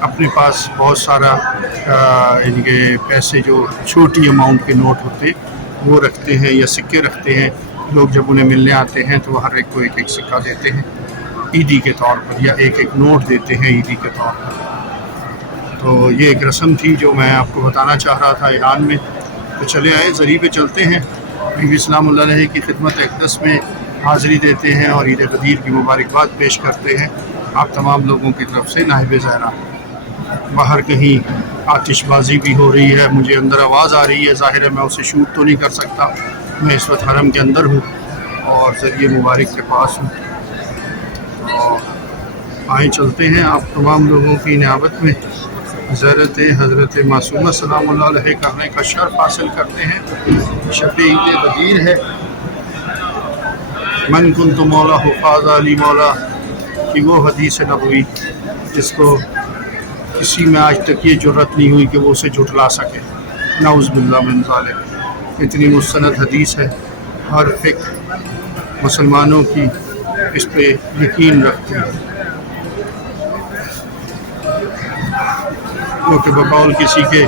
اپنے پاس بہت سارا ان کے پیسے جو چھوٹی اماؤنٹ کے نوٹ ہوتے وہ رکھتے ہیں یا سکے رکھتے ہیں. لوگ جب انہیں ملنے آتے ہیں تو ہر ایک کو ایک ایک سکہ دیتے ہیں عیدی کے طور پر، یا ایک ایک نوٹ دیتے ہیں عیدی کے طور پر. تو یہ ایک رسم تھی جو میں آپ کو بتانا چاہ رہا تھا ایران میں. تو چلے آئے ذریعے پہ چلتے ہیں، بی بی سلام اللہ علیہ کی خدمت اقدس میں حاضری دیتے ہیں اور عید غدیر کی مبارکباد پیش کرتے ہیں آپ تمام لوگوں کی طرف سے. نائب زہرا باہر کہیں آتش بازی بھی ہو رہی ہے، مجھے اندر آواز آ رہی ہے، ظاہر ہے میں اسے شوٹ تو نہیں کر سکتا. میں اس وقت حرم کے اندر ہوں اور ذریعے مبارک کے پاس ہوں. اور آئیں چلتے ہیں آپ تمام لوگوں کی نیابت میں زیارت حضرت معصومہ سلام اللہ علیہ کرنے کا شرف حاصل کرتے ہیں. شب عید غدیر ہے. من کنت مولا فاز علی مولا کی وہ حدیث نبوی جس کو کسی میں آج تک یہ جرت نہیں ہوئی کہ وہ اسے جھٹلا سکے. نعوذ باللہ من ذالک. اتنی مستند حدیث ہے، ہر فقہ مسلمانوں کی اس پہ یقین رکھتے ہیں. کیونکہ بقول کسی کے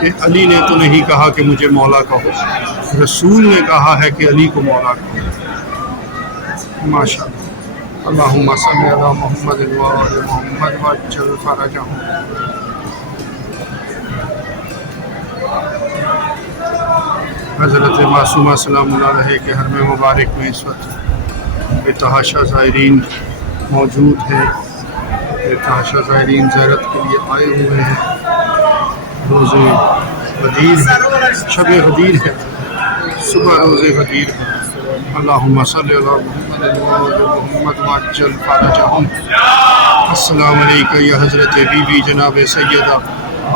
کہ علی نے تو نہیں کہا کہ مجھے مولا کہو، رسول نے کہا ہے کہ علی کو مولا کہو. ماشاء اللہ. اللہم صلی علی محمد و آل محمد وعجل فرجہم. حضرت معصومہ سلام اللہ علیہ کے حرم مبارک میں اس وقت بے تحاشا زائرین موجود ہیں. بے تحاشا زائرین زیارت کے لیے آئے ہوئے ہیں. روز غدیر ہے، شب غدیر ہے، صبح روز غدیر ہے. اللہم صلی علی محمد و آل محمد وعجل فرجہم. السلام علیکم یا حضرت بی بی جناب سیدہ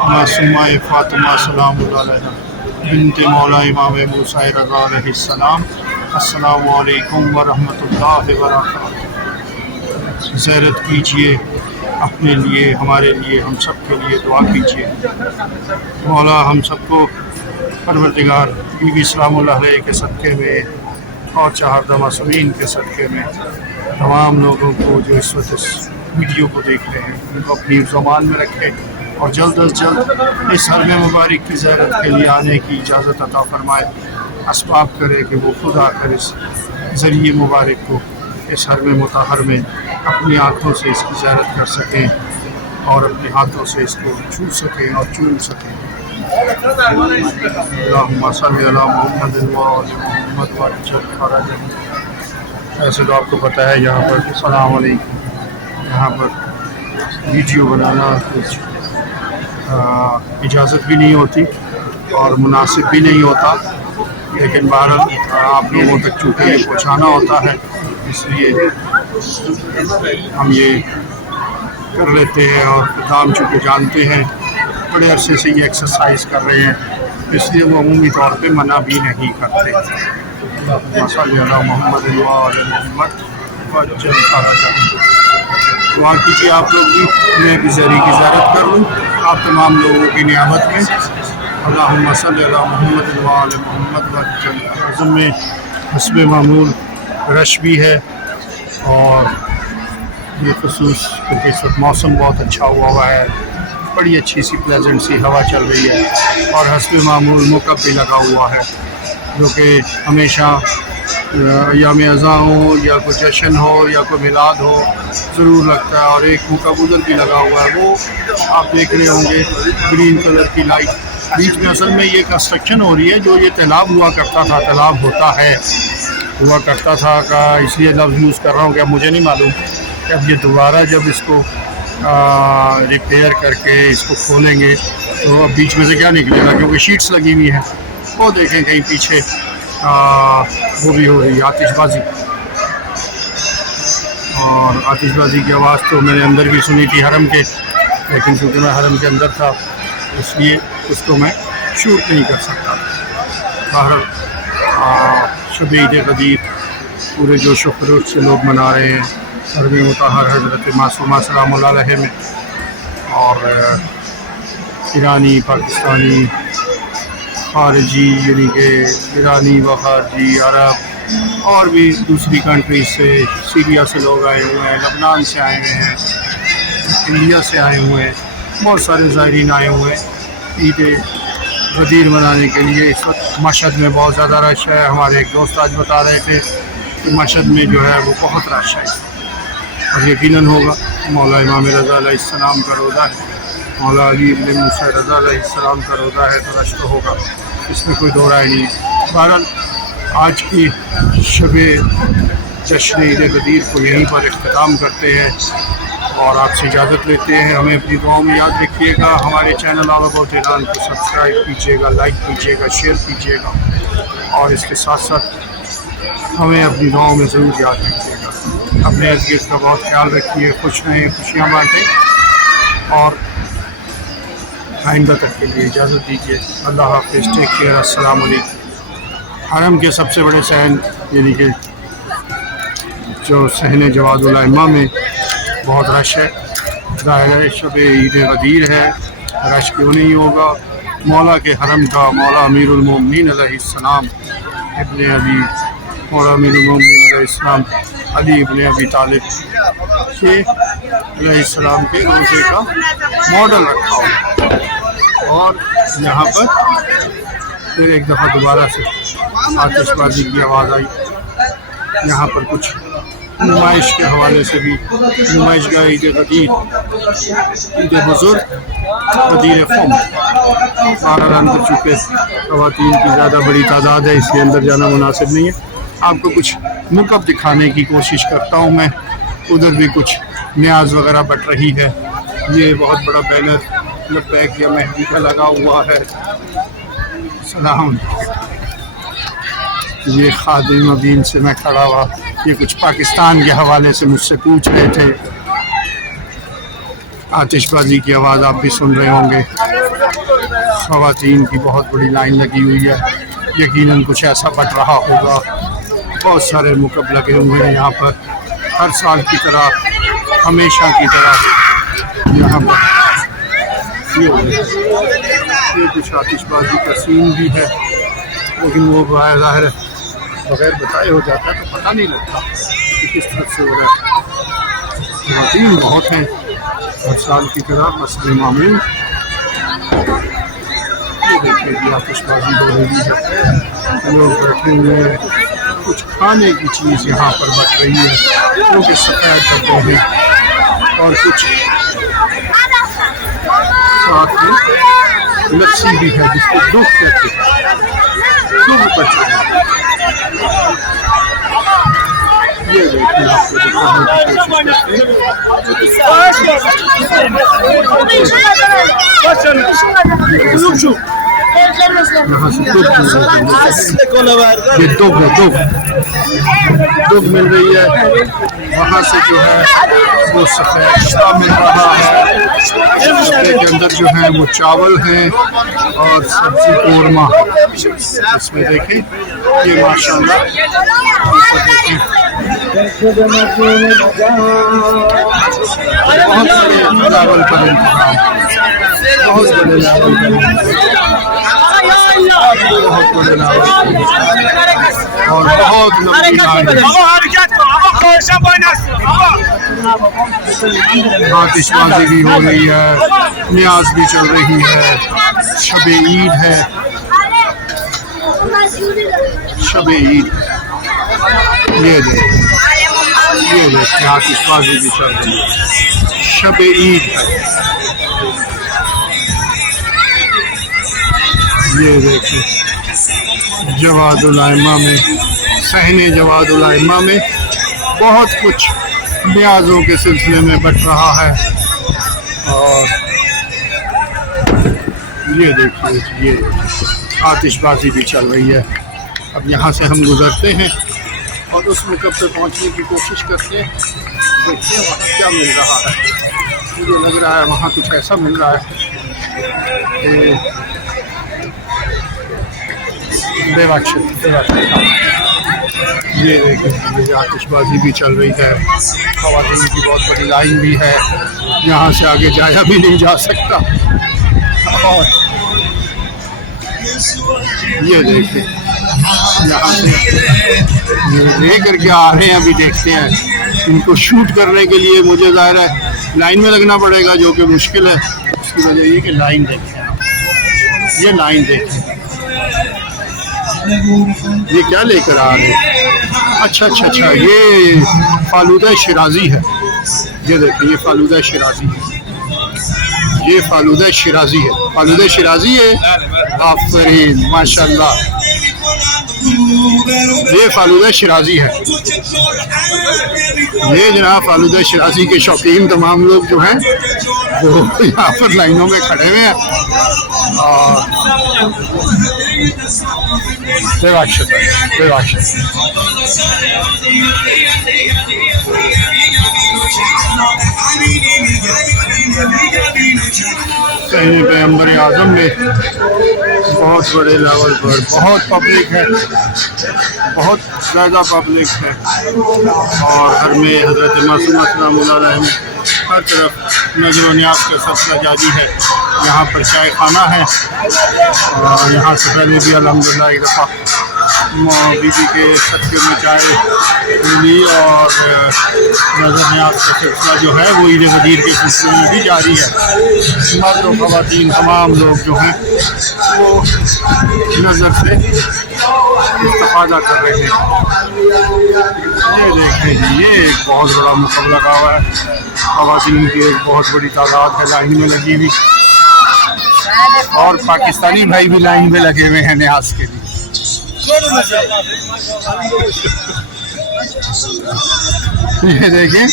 معصومہ فاطمہ سلام اللہ علیہ بنت مولا امام موسیٰ رضا علیہ السلام. السلام علیکم ورحمۃ اللہ وبرکاتہ. زیارت کیجئے، اپنے لیے، ہمارے لیے، ہم سب کے لیے دعا کیجئے. مولا ہم سب کو پروردگار بی بی سلام اللہ علیہ کے صدقے میں اور چہاردہ معصومین کے صدقے میں تمام لوگوں کو جو اس وقت اس ویڈیو کو دیکھ رہے ہیں ان کو اپنی زبان میں رکھے اور جلد از جلد اس حرم مبارک کی زیارت کے لیے آنے کی اجازت عطا فرمائے. اسباب کرے کہ وہ خود آ کر اس ذریعے مبارک کو اس حرم مطہر میں اپنی آنکھوں سے اس کی زیارت کر سکیں اور اپنے ہاتھوں سے اس کو چھو سکیں اور چوم سکیں. اللہم صلی علی محمد و آل محمد وعجل فرجہم. ایسے تو آپ کو پتہ ہے یہاں پر السلام علیکم، یہاں پر ویڈیو بنانا کچھ اجازت بھی نہیں ہوتی اور مناسب بھی نہیں ہوتا، لیکن بہرحال آپ لوگوں تک چونکہ یہ پہنچانا ہوتا ہے اس لیے ہم یہ کر لیتے ہیں. اور خدام چونکہ جانتے ہیں بڑے عرصے سے یہ ایکسرسائز کر رہے ہیں اس لیے وہ عمومی طور پہ منع بھی نہیں کرتے. صلی علی محمد و آل محمد وعجل فرجہم. دعا کیجیے آپ لوگ بھی، میں بھی زہری کی زیارت کر لوں آپ تمام لوگوں کی نعمت میں. اللہم صلی علی محمد و آل محمد وعجل. اعظم میں حسب معمول رش بھی ہے اور یہ خصوص کیونکہ اس وقت موسم بہت اچھا ہوا ہے، بڑی اچھی سی پلیزنٹ سی ہوا چل رہی ہے اور حسب معمول موقع بھی لگا ہوا ہے جو کہ ہمیشہ ایام اذاں ہو یا کوئی جشن ہو یا کوئی میلاد ہو ضرور لگتا ہے. اور ایک مقبول بھی لگا ہوا ہے، وہ آپ دیکھ رہے ہوں گے گرین کلر کی لائٹ. بیچ میں اصل میں یہ کنسٹرکشن ہو رہی ہے، جو یہ تیلاب ہوا کرتا تھا، تیلاب ہوا کرتا تھا کا اس لیے لفظ یوز کر رہا ہوں کہ اب مجھے نہیں معلوم کہ اب یہ دوبارہ جب اس کو ریپیئر کر کے اس کو کھولیں گے تو اب بیچ میں سے کیا نکلے گا، کیونکہ شیٹس لگی ہوئی ہیں. وہ دیکھیں کہیں پیچھے وہ بھی ہو رہی ہے آتش بازی، اور آتش بازی کی آواز تو میں نے اندر بھی سنی تھی حرم کے، لیکن چونکہ میں حرم کے اندر تھا اس لیے اس کو میں شوٹ نہیں کر سکتا. بہرحال شب عید غدیر پورے جوش و خروش سے لوگ منا رہے ہیں حرم مطہر حضرت معصومہ سلام اللہ علیہ میں. اور ایرانی، پاکستانی، خارجی یعنی کہ ایرانی و خارجی، عرب اور بھی دوسری کنٹریز سے، سیریا سے لوگ آئے ہوئے ہیں، لبنان سے آئے ہوئے ہیں، انڈیا سے آئے ہوئے ہیں. بہت سارے زائرین آئے ہوئے ہیں عید غدیر منانے کے لیے۔ اس وقت مشہد میں بہت زیادہ رش ہے، ہمارے ایک دوست آج بتا رہے تھے کہ مشہد میں جو ہے وہ بہت رش ہے، اور یقیناً ہوگا۔ مولا امام رضا علیہ السلام کا روزہ ہے، مولا علی ابن موسیٰ رضا علیہ السلام کا روزہ ہے، تو رش تو ہوگا، اس میں کوئی دو رائے نہیں ہے۔ بہرحال آج کی شب جشن عید غدیر کو یہیں پر اختتام کرتے ہیں اور آپ سے اجازت لیتے ہیں۔ ہمیں اپنی دعاؤں میں یاد رکھیے گا، ہمارے چینل آل اباؤٹ ایران کو سبسکرائب کیجیے گا، لائک کیجیے گا، شیئر کیجیے گا، اور اس کے ساتھ ساتھ ہمیں اپنی دعاؤں میں ضرور یاد رکھیے گا۔ اپنے ارد گرد کا بہت خیال رکھیے، خوش رہیں، خوشیاں بانٹیں، اور آئندہ تک کے لیے اجازت دیجیے۔ اللہ حافظ، ٹیک کیئر، السلام علیکم۔ حرم کے سب سے بڑے صحن یعنی کہ جو صحن جواد الائمہ میں بہت رش ہے، ظاہر ہے شب عید غدیر ہے، رش کیوں نہیں ہوگا۔ مولا کے حرم کا مولا امیر المومنین علیہ السلام ابن ابی مولا امیر المومنین علیہ السلام علی ابن ابی طالب کے علیہ السلام کے روزے کا ماڈل رکھا ہوا، اور یہاں پر پھر ایک دفعہ دوبارہ سے آتش بازی کی آواز آئی۔ یہاں پر کچھ نمائش کے حوالے سے بھی نمائش گاہ عید غدیر، عید بزرگ، غدیر قوم، بہرحال اندر چونکہ خواتین کی زیادہ بڑی تعداد ہے اس لیے اندر جانا مناسب نہیں ہے۔ آپ کو کچھ نقب دکھانے کی کوشش کرتا ہوں میں۔ ادھر بھی کچھ نیاز وغیرہ بٹ رہی ہے، یہ بہت بڑا بینر لبیک یا مہدی کا لگا ہوا ہے۔ سلام، یہ خادم مبین سے میں کھڑا ہوا، یہ کچھ پاکستان کے حوالے سے مجھ سے پوچھ رہے تھے۔ آتش بازی کی آواز آپ بھی سن رہے ہوں گے، خواتین کی بہت بڑی لائن لگی ہوئی ہے، یقیناً کچھ ایسا بٹ رہا ہوگا۔ بہت سارے مقب لگے ہوئے ہیں یہاں پر، ہر سال کی طرح، ہمیشہ کی طرح یہاں پر یہ کچھ آتش بازی کا سین بھی ہے، لیکن وہ ظاہر بغیر بتائے ہو جاتا ہے تو پتہ نہیں لگتا کہ کس طرح سے ہو رہا ہے۔ خواتین بہت ہیں ہر سال کی طرح، مسئلہ معمول۔ یہ دیکھیے کہ آتش بازی ہو رہی ہے، لوگ بیٹھے ہوئے ہیں، کچھ کھانے کی چیز یہاں پر بٹ رہی ہے جو کہ سفید ڈبے ہیں، اور کچھ ساتھ میں لسی بھی ہے جس کو دودھ کہتے ہیں، دودھ بچ رہا ہے۔ یہ دیکھیں، آپ کو دکھانے کی کوشش کرتے ہیں۔ یہاں سے یہ دگ مل رہی ہے، وہاں سے جو ہے وہ سفید ڈبہ مل رہا ہے، ڈبے کے اندر جو ہے وہ چاول ہیں اور سبزی قورمہ۔ اس میں دیکھیں یہ ماشاءاللہ بہت بڑے لیول پر انتظام، بہت بڑے لیول پر بہت بڑے لیول اور بہت لمبی لائن۔ آتش بازی بھی ہو رہی ہے، نیاز بھی چل رہی ہے، شب عید ہے، شب عید۔ یہ دیکھیں آتش بازی بھی چل رہی ہے، شب عید ہے۔ یہ دیکھیں جواد الائمہ میں، صحن جواد الائمہ میں بہت کچھ نیازوں کے سلسلے میں بٹ رہا ہے، اور یہ دیکھیے یہ آتش بازی بھی چل رہی ہے۔ اب یہاں سے ہم گزرتے ہیں اور اس مقام پہ پہنچنے کی کوشش کرتے ہیں، دیکھتے ہیں وہاں کیا مل رہا ہے۔ مجھے لگ رہا ہے وہاں کچھ ایسا مل رہا ہے کہ یہ دیکھیں یہ آتش بازی بھی چل رہی ہے، خواتین کی بہت بڑی لائن بھی ہے، یہاں سے آگے جایا بھی نہیں جا سکتا۔ اور یہ دیکھیں یہاں سے لے کر کے آ رہے ہیں، ابھی دیکھتے ہیں ان کو شوٹ کرنے کے لیے مجھے ظاہر ہے لائن میں لگنا پڑے گا جو کہ مشکل ہے۔ اس کی وجہ یہ کہ لائن دیکھیں آپ، یہ لائن دیکھیں، یہ کیا لے کر آ رہے ہیں؟ اچھا اچھا اچھا، یہ فالودہ شیرازی ہے، یہ دیکھیں یہ فالودہ شیرازی ہے، یہ فالودہ شیرازی ہے، فالودہ شیرازی ہے، آفرین ماشاء اللہ، یہ فالودہ شیرازی ہے، یہ جناب فالودہ شیرازی کے شوقین تمام لوگ جو ہیں وہ یہاں پر لائنوں میں کھڑے ہوئے ہیں، اور صحیح پیغمبر اعظم میں بہت بڑے لیول پر بہت پبلک ہے، بہت زیادہ پبلک ہے، اور گھر میں حضرت معصومہ سلام اللہ علیہ میں ہر طرف نظر و نیاز کا سلسلہ جاری ہے۔ یہاں پر چائے خانہ ہے، اور یہاں سے پہلے بھی الحمدللہ ایک دفعہ بی بی کے صدقے میں چائے ملی، اور نظر نیاز کا سلسلہ جو ہے وہ عید غدیر کے سلسلے میں بھی جاری ہے۔ مرد و خواتین تمام لوگ جو ہیں وہ نظر سے استفادہ کر رہے ہیں۔ یہ دیکھیں جی، یہ ایک بہت بڑا مقابلہ لگا ہوا ہے، خواتین کی ایک بہت بڑی تعداد ہے لائن میں لگی ہوئی، اور پاکستانی بھائی بھی لائن میں لگے ہوئے ہیں نیاز کے لیے۔ یہ دیکھیں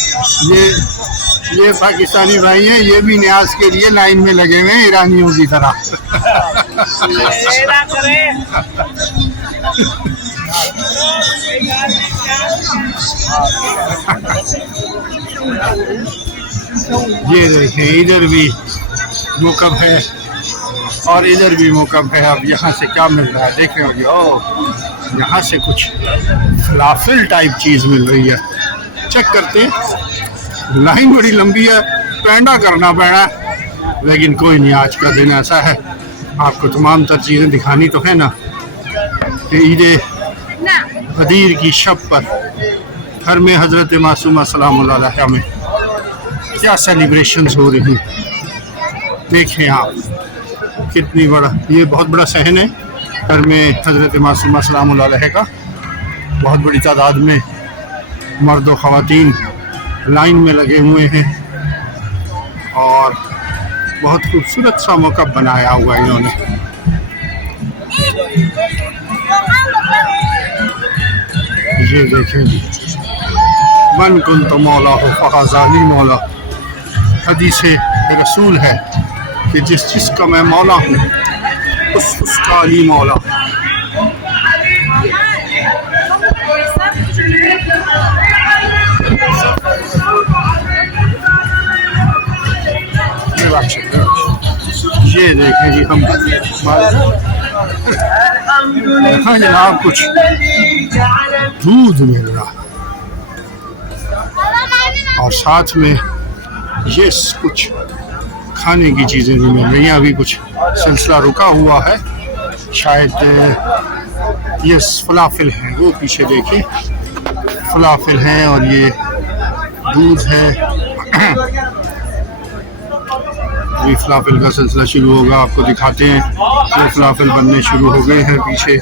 یہ پاکستانی بھائی ہیں، یہ بھی نیاز کے لیے لائن میں لگے ہوئے ہیں ایرانیوں کی طرح۔ یہ دیکھیں ادھر بھی موقف ہے اور ادھر بھی موقف ہے۔ اب یہاں سے کیا مل رہا ہے دیکھ رہے ہو جی، یہاں سے کچھ فلافل ٹائپ چیز مل رہی ہے، چیک کرتے ہیں۔ لائن بڑی لمبی ہے، پینڈا کرنا پڑا ہے، لیکن کوئی نہیں، آج کا دن ایسا ہے، آپ کو تمام تر چیزیں دکھانی تو ہے نا کہ عید غدیر کی شب پر گھر میں حضرت معصومہ سلام اللہ علیہ میں کیا سیلیبریشنز ہو رہی ہیں۔ دیکھیں آپ کتنی بڑا، یہ بہت بڑا صحن ہے گھر میں حضرت معصومہ سلام اللہ علیہ کا، بہت بڑی تعداد میں مرد و خواتین لائن میں لگے ہوئے ہیں، اور بہت خوبصورت سا موقع بنایا ہوا ہے انہوں نے۔ یہ دیکھیں جی، من کنت مولا فہذا لی مولا، حدیث رسول ہے کہ جس کا میں مولا ہوں اس کا علی مولا۔ یہ دیکھیں جی، ہم یہاں جناب کچھ دودھ مل رہا اور ساتھ میں یہ کچھ کھانے کی چیزیں بھی مل رہی ہیں۔ ابھی کچھ سلسلہ رکا ہوا ہے، شاید یہ فلافل ہیں، وہ پیچھے دیکھیں فلافل ہیں، اور یہ دودھ ہے۔ یہ فلافل کا سلسلہ شروع ہوگا، آپ کو دکھاتے ہیں یہ فلافل بننے شروع ہو گئے ہیں پیچھے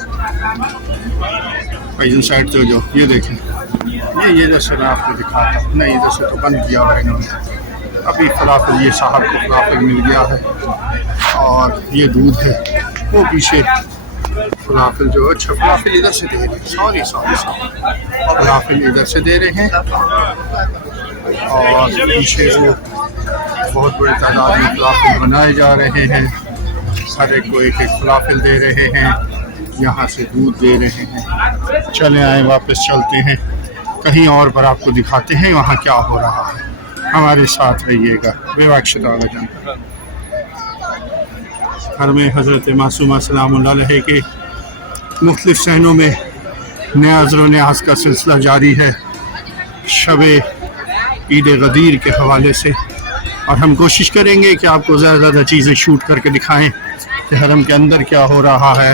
پیجن سائڈ سے۔ جو یہ دیکھیں، یہ ادھر سے میں آپ کو دکھاتا ہوں، نہیں ادھر سے تو بند کیا ہوا ہے انہوں نے۔ ابھی فلافل، یہ صاحب کو فلافل مل گیا ہے، اور یہ دودھ ہے، وہ پیچھے فلافل جو، اچھا فلافل ادھر سے دے رہے ہیں، سوری فلافل ادھر سے دے رہے ہیں، اور پیچھے وہ بہت بڑی تعداد میں فلافل بنائے جا رہے ہیں، ہر ایک کو ایک ایک فلافل دے رہے ہیں، یہاں سے دودھ دے رہے ہیں۔ چلیں آئیں واپس چلتے ہیں، کہیں اور پر آپ کو دکھاتے ہیں وہاں کیا ہو رہا ہے، ہمارے ساتھ رہیے گا۔ بے واقشت گھر میں حضرت معصومہ سلام اللہ علیہ کے مختلف صحنوں میں نیاز و نیاز کا سلسلہ جاری ہے شب عید غدیر کے حوالے سے، اور ہم کوشش کریں گے کہ آپ کو زیادہ زیادہ چیزیں شوٹ کر کے دکھائیں کہ حرم کے اندر کیا ہو رہا ہے،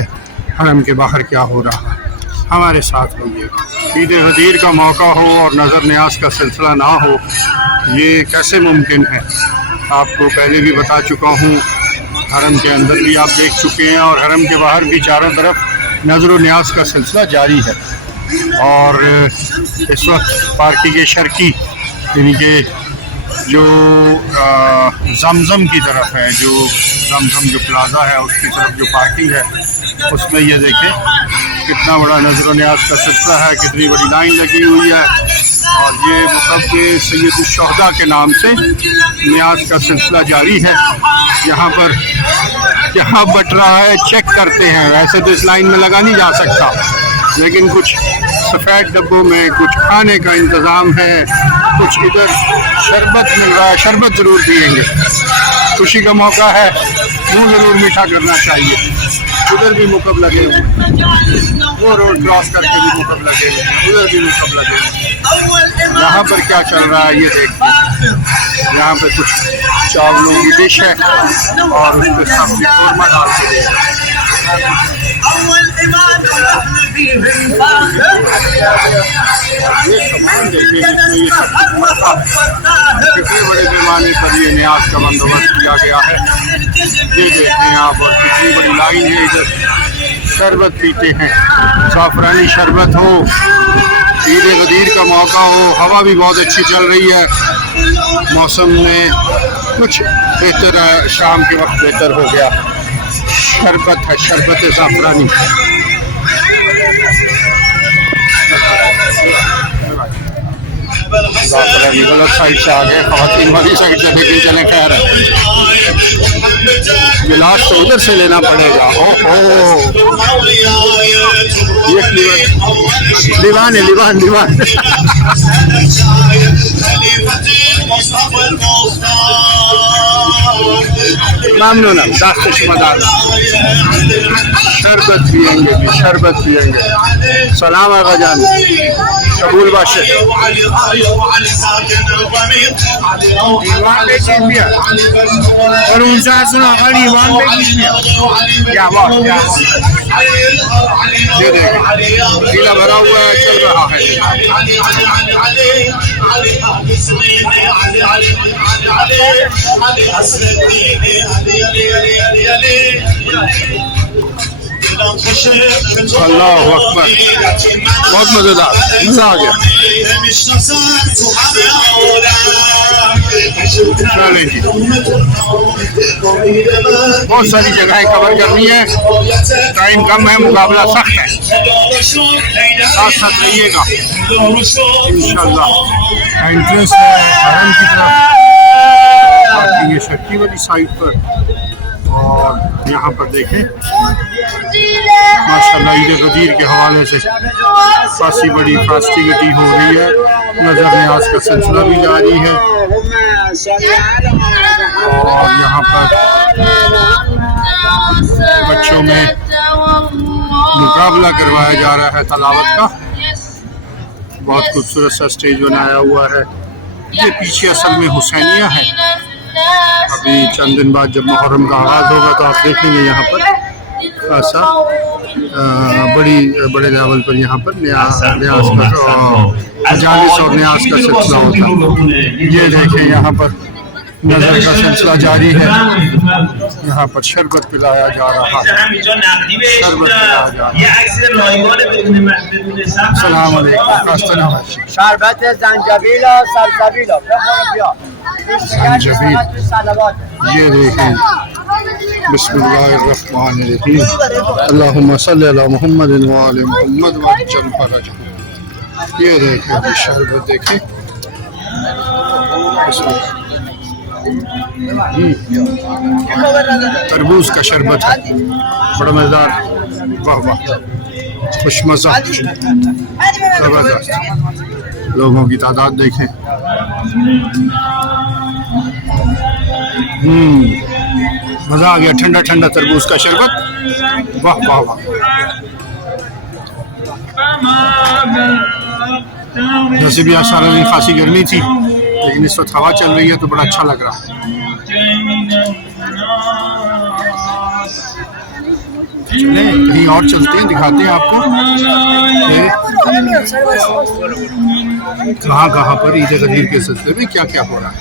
حرم کے باہر کیا ہو رہا ہے۔ ہمارے ساتھ رہیے گا۔ عید غدیر کا موقع ہو اور نظر نیاز کا سلسلہ نہ ہو، یہ کیسے ممکن ہے؟ آپ کو پہلے بھی بتا چکا ہوں، حرم کے اندر بھی آپ دیکھ چکے ہیں اور حرم کے باہر بھی چاروں طرف نظر و نیاز کا سلسلہ جاری ہے۔ اور اس وقت پارکنگ شرقی یعنی کہ جو زمزم کی طرف ہے، جو زمزم جو پلازا ہے اس کی طرف جو پارکنگ ہے، اس میں یہ دیکھیں کتنا بڑا نظر و نیاز کا سلسلہ ہے، کتنی بڑی لائن لگی ہوئی ہے۔ اور یہ مطلب سید الشہداء کے نام سے نیاز کا سلسلہ جاری ہے۔ یہاں پر کیا بٹ رہا ہے چیک کرتے ہیں، ویسے تو اس لائن میں لگا نہیں جا سکتا، لیکن کچھ سفید ڈبوں میں کچھ کھانے کا انتظام ہے، کچھ ادھر شربت مل رہا ہے، شربت ضرور پئیں گے، خوشی کا موقع ہے، منہ ضرور میٹھا کرنا چاہیے۔ ادھر بھی مکب لگے ہوئے، وہ روڈ کراس کر کے بھی مکب لگے ہوئے، ادھر بھی مکب لگے ہوئے۔ یہاں پر کیا چل رہا ہے یہ دیکھتے ہیں، یہاں پہ کچھ چاولوں کی ڈش ہے اور اس پہ سبزی قورمہ ڈال کے دے رہے ہیں۔ یہ سامان دیکھیں جس میں یہ سب کتنے بڑے پیمانے پر یہ نیاز کا بندوبست کیا گیا ہے، یہ دیکھیں آپ، اور کتنی بڑی لائن ہے ادھر۔ شربت پیتے ہیں، زعفرانی شربت ہو، عید غدیر کا موقع ہو، ہوا بھی بہت اچھی چل رہی ہے، موسم میں کچھ بہتر ہے، شام کے وقت بہتر ہو گیا۔ شربت ہے، شربت زعفرانی۔ زعفرانی غلط سائڈ سے آ گئے، خواتین والی سائڈ سے، لیکن چلیں خیر ہے، گلاس تو ادھر سے لینا پڑے گا۔ یہ لیوان ہے، لیوان لیوان۔ ممنون، دست شما دار۔ شربت پئیں گے جی، شربت پئیں گے۔ سلام آقا جان، قبول باشه۔ لیوان بگیر بیا، اور اون سرسون آقا لیوان بگیر بیا، جواب یہ دیکھیں پیلا بھرا ہوا ہے، چل رہا ہے۔ اللہ اکبر، بہت مزیدار، مزہ آ گیا۔ چلیں جی، بہت ساری جگہیں کور کرنی ہے، ٹائم کم ہے، مقابلہ سخت ہے، ساتھ ساتھ رہیے گا انشاءاللہ۔ انٹرنس ہے حرم کی طرف، پارکنگ شرقی والی سائڈ پر، اور یہاں پر دیکھیں ماشاءاللہ عید غدیر کے حوالے سے خاصی بڑی فاسٹیوٹی ہو رہی ہے، نظر نیاز کا سلسلہ بھی جاری ہے، اور یہاں پر بچوں میں مقابلہ کروایا جا رہا ہے تلاوت کا، بہت خوبصورت سا سٹیج بنایا ہوا ہے۔ یہ پیچھے اصل میں حسینیہ ہے، ابھی چند دن بعد جب محرم کا آغاز ہوگا تو آپ دیکھیں گے یہاں پر خاصا بڑے لیول پر یہاں پر نیاز کا مجالس اور نیاز کا سلسلہ ہوتا ہے۔ یہ دیکھیں یہاں پر نظر کا سلسلہ جاری ہے، یہاں پر شربت پلایا جا رہا ہے، شربت پلایا جا رہا ہے۔ السلام علیکم، خاص نام ہے شربت زنجبیل و سلسبیل، زنجبیل۔ یہ دیکھیں، بسم اللہ الرحمن الرحیم، اللہم صلی علی محمد وآل محمد وعجل فرجہ۔ یہ دیکھیں جی شربت دیکھیں، بسم اللہ۔ تربوز کا شربت ہے، بڑا مزیدار، واہ واہ، خوش مزہ، زبردست۔ لوگوں کی تعداد دیکھیں، مزہ آ گیا، ٹھنڈا ٹھنڈا تربوز کا شربت، واہ واہ واہ۔ ویسے بھی آج سارا دن خاصی گرمی تھی، لیکن اس وقت ہوا چل رہی ہے تو بڑا اچھا لگ رہا ہے۔ چلیں کہیں اور چلتے ہیں، دکھاتے ہیں آپ کو کہاں کہاں پر عید غدیر کے سلسلے میں کیا کیا ہو رہا ہے۔